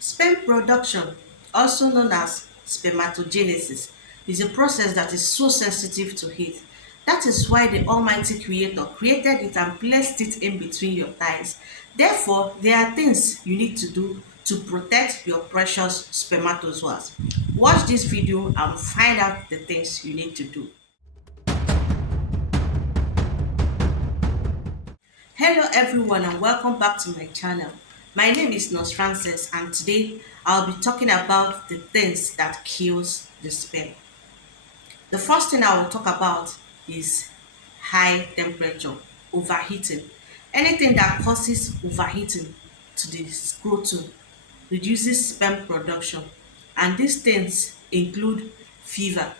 Sperm production, also known as spermatogenesis, is a process that is so sensitive to heat. That is why the Almighty Creator created it and placed it in between your thighs. Therefore, there are things you need to do to protect your precious spermatozoas. Watch this video and find out the things you need to do. Hello everyone and welcome back to my channel. My name is Nurse Frances and today I'll be talking about the things that kills the sperm. The first thing I will talk about is high temperature, overheating. Anything that causes overheating to the scrotum reduces sperm production, and these things include fever.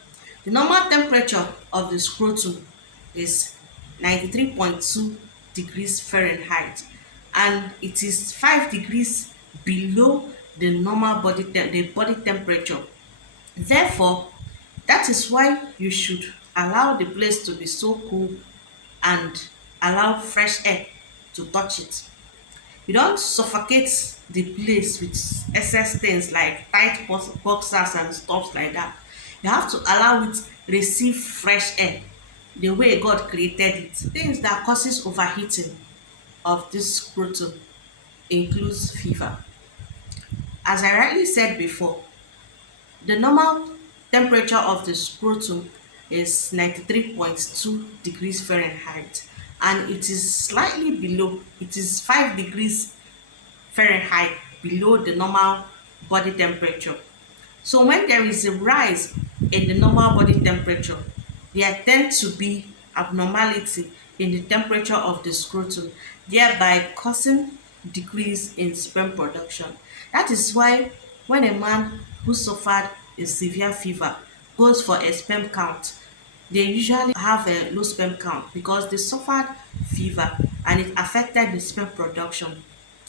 The normal temperature of the scrotum is 93.2 degrees Fahrenheit, and it is 5 degrees below the normal the body temperature. Therefore, that is why you should allow the place to be so cool and allow fresh air to touch it. You don't suffocate the place with excess things like tight boxers and stuff like that. You have to allow it receive fresh air the way God created it. Things that causes overheating of this scrotum includes fever. As I rightly said before, the normal temperature of the scrotum is 93.2 degrees Fahrenheit, and it is slightly below, it is 5 degrees Fahrenheit below the normal body temperature. So when there is a rise in the normal body temperature, there tends to be abnormality in the temperature of the scrotum, thereby causing decrease in sperm production. That is why when a man who suffered a severe fever goes for a sperm count, they usually have a low sperm count because they suffered fever and it affected the sperm production.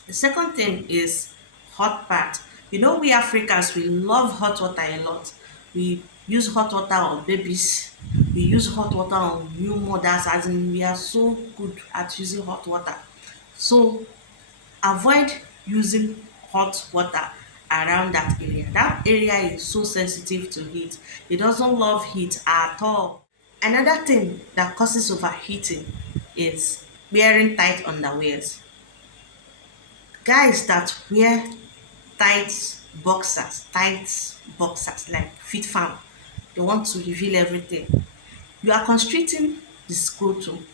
The second thing is hot bath. You know, we Africans, we love hot water a lot. We use hot water on babies. We use hot water on new mothers, as in we are so good at using hot water. So avoid using hot water around that area. That area is so sensitive to heat. It doesn't love heat at all. Another thing that causes overheating is wearing tight underwears. Guys that wear tight boxers like fit farm, they want to reveal everything. You are constricting the scrotum,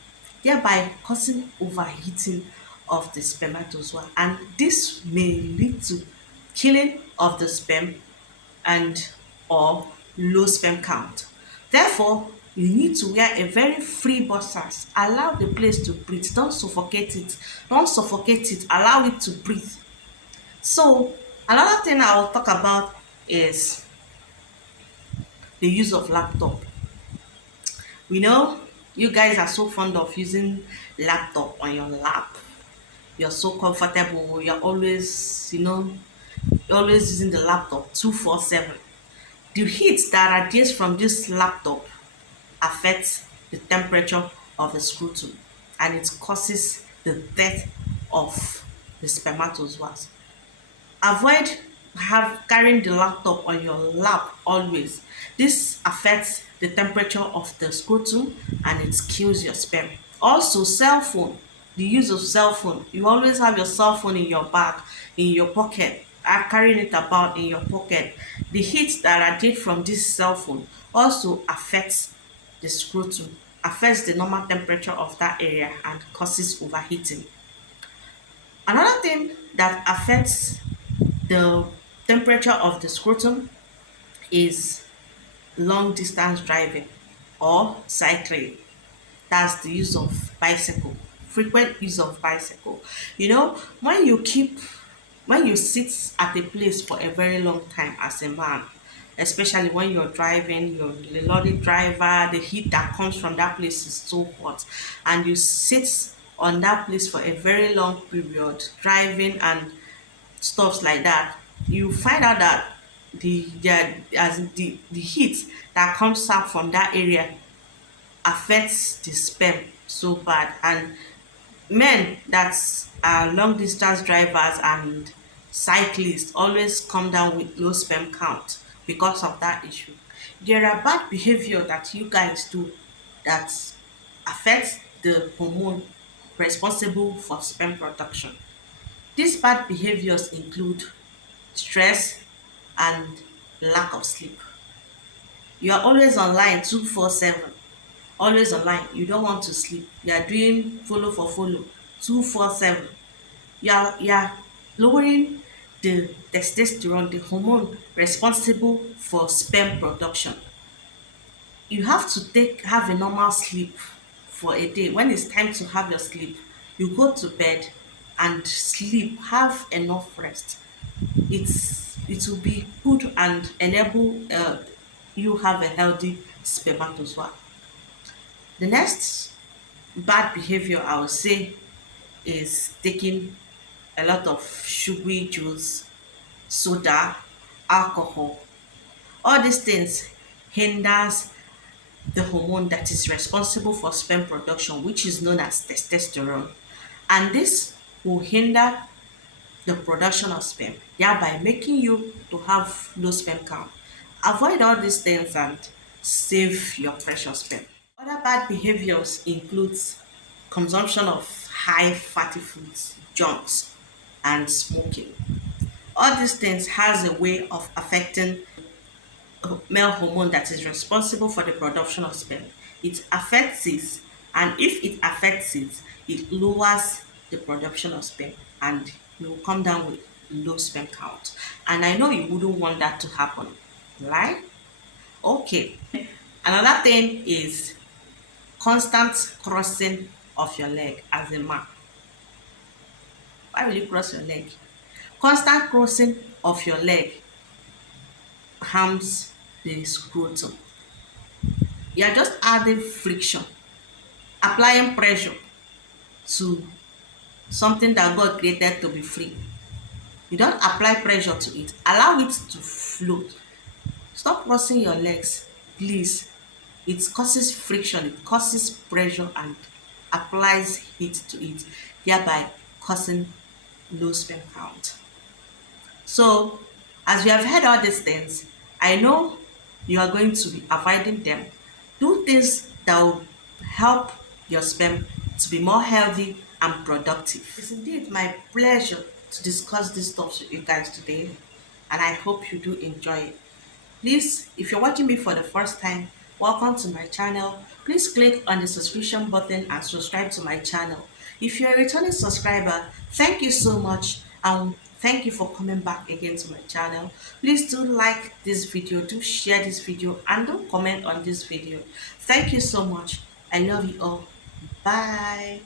thereby causing overheating of the spermatozoa, and this may lead to killing of the sperm and or low sperm count. Therefore, you need to wear a very free boxers. Allow the place to breathe. Don't suffocate it. Don't suffocate it. Allow it to breathe. So another thing I will talk about is the use of laptop. We know you guys are so fond of using laptop on your lap. You're so comfortable. You're always, you're always using the laptop 247. The heat that radiates from this laptop affects the temperature of the scrotum, and it causes the death of the spermatozoas. Avoid carrying the laptop on your lap always. This affects the temperature of the scrotum and it kills your sperm. Also, cell phone. The use of cell phone. You always have your cell phone in your bag, in your pocket, carrying it about in your pocket. The heat that radiates from this cell phone also affects the scrotum, affects the normal temperature of that area and causes overheating. Another thing that affects the temperature of the scrotum is long distance driving or cycling. That's the use of bicycle, frequent use of bicycle. You know, when you sit at a place for a very long time as a man, especially when you're driving, you're the lorry driver, the heat that comes from that place is so hot, and you sit on that place for a very long period driving and stuffs like that, you find out that the heat that comes out from that area affects the sperm so bad. And men that are long distance drivers and cyclists always come down with low sperm count because of that issue. There are bad behavior that you guys do that affects the hormone responsible for sperm production. These bad behaviors include stress and lack of sleep. You are always online 247, always online. You don't want to sleep. You are doing follow for follow 247. You are lowering the testosterone, the hormone responsible for sperm production. You have to have a normal sleep for a day. When it's time to have your sleep, you go to bed and sleep, have enough rest. It will be good and enable you have a healthy spermatozoa. The next bad behavior I would say is taking a lot of sugary juice, soda, alcohol. All these things hinders the hormone that is responsible for sperm production, which is known as testosterone. And this will hinder the production of sperm, thereby making you to have low sperm count. Avoid all these things and save your precious sperm. Other bad behaviors includes consumption of high fatty foods, junks, and smoking. All these things has a way of affecting male hormone that is responsible for the production of sperm. It affects it, and if it affects it, it lowers the production of sperm and you will come down with low sperm count. And I know you wouldn't want that to happen, right? Okay. Another thing is constant crossing of your leg as a man. Why will you cross your leg? Constant crossing of your leg harms the scrotum. You are just adding friction, applying pressure to something that God created to be free. You don't apply pressure to it, allow it to float. Stop crossing your legs, please. It causes friction, it causes pressure, and applies heat to it, thereby causing low sperm count. So, as we have heard all these things, I know you are going to be avoiding them. Do things that will help your sperm to be more healthy and productive. It's indeed my pleasure to discuss these stuff with you guys today, and I hope you do enjoy it. Please, if you're watching me for the first time, welcome to my channel. Please click on the subscription button and subscribe to my channel. If you're a returning subscriber, thank you so much and thank you for coming back again to my channel. Please do like this video, do share this video, and do comment on this video. Thank you so much. I love you all. Bye.